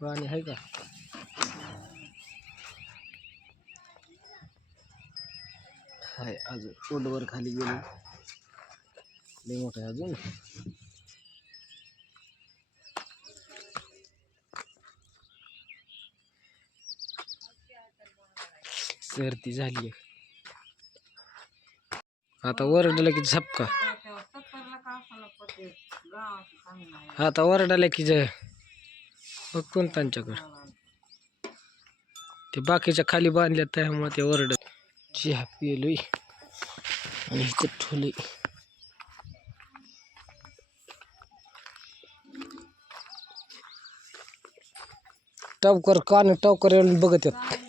पाणी आहे का हाय अजून पोटवर खाली गेलो लय मोठं आहे अजून सर्दी झाली आता ओरडला की झपका. आता वरडाला की जाय बघ कोण त्यांच्याकडं. ते बाकीच्या खाली बांधल्या त्यामुळे ते वरडत चहा पिलोय आणि इथं ठोलय. टवकर कान टवकर येऊन बघत आहेत.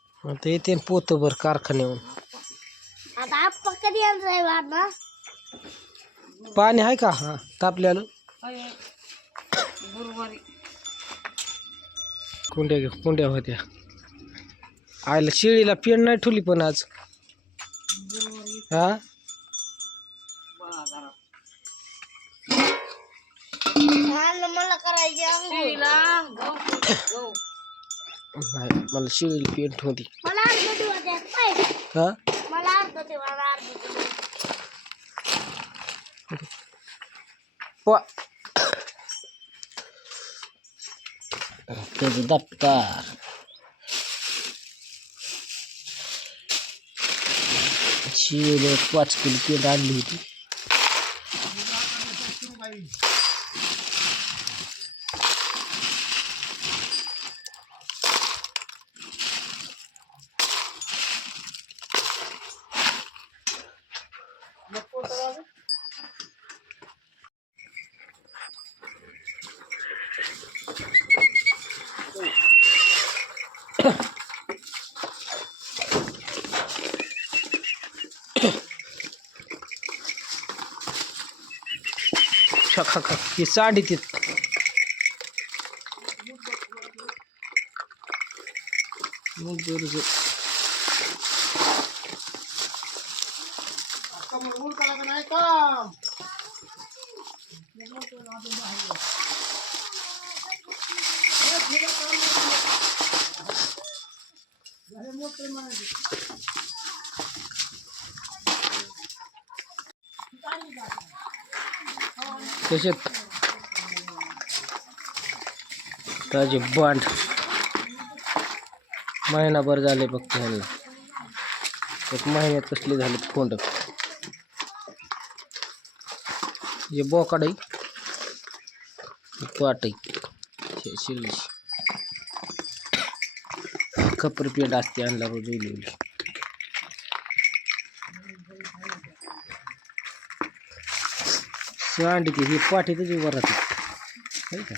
आता येते पोतभर कारखान्याहून. आता आप्पा कधी येणार आहे बाबा पाणी आहे का? हा तापल्याला गुरुवारी कुंड्या कुंड्या होत्या. आईला शेळीला पेंड नाही ठेवली पण आज. हा? मला मला करायची अंघोळ. शिळीला गहू गहू. नाही मला शेळीला पेंट होती. मला अर्ध दिवा द्या पाय हा? मला अर्ध दिवा मला अर्ध दिवा पा त्याचं दप्तर. एक पाच किलो पेंट आणली होती. खा खा खा ही सांडी ती मग बरोबर तसेच ताजे बांड महिनाभर झाले फक्त ह्यांना. एक कसले कोंड हे बोकाड पाट शिल्ली। खपर पेंड असते आणला रोज उलवली. सांडी ती ही पाठी तुझी उभं राहते. का?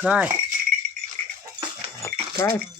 cry. Cry.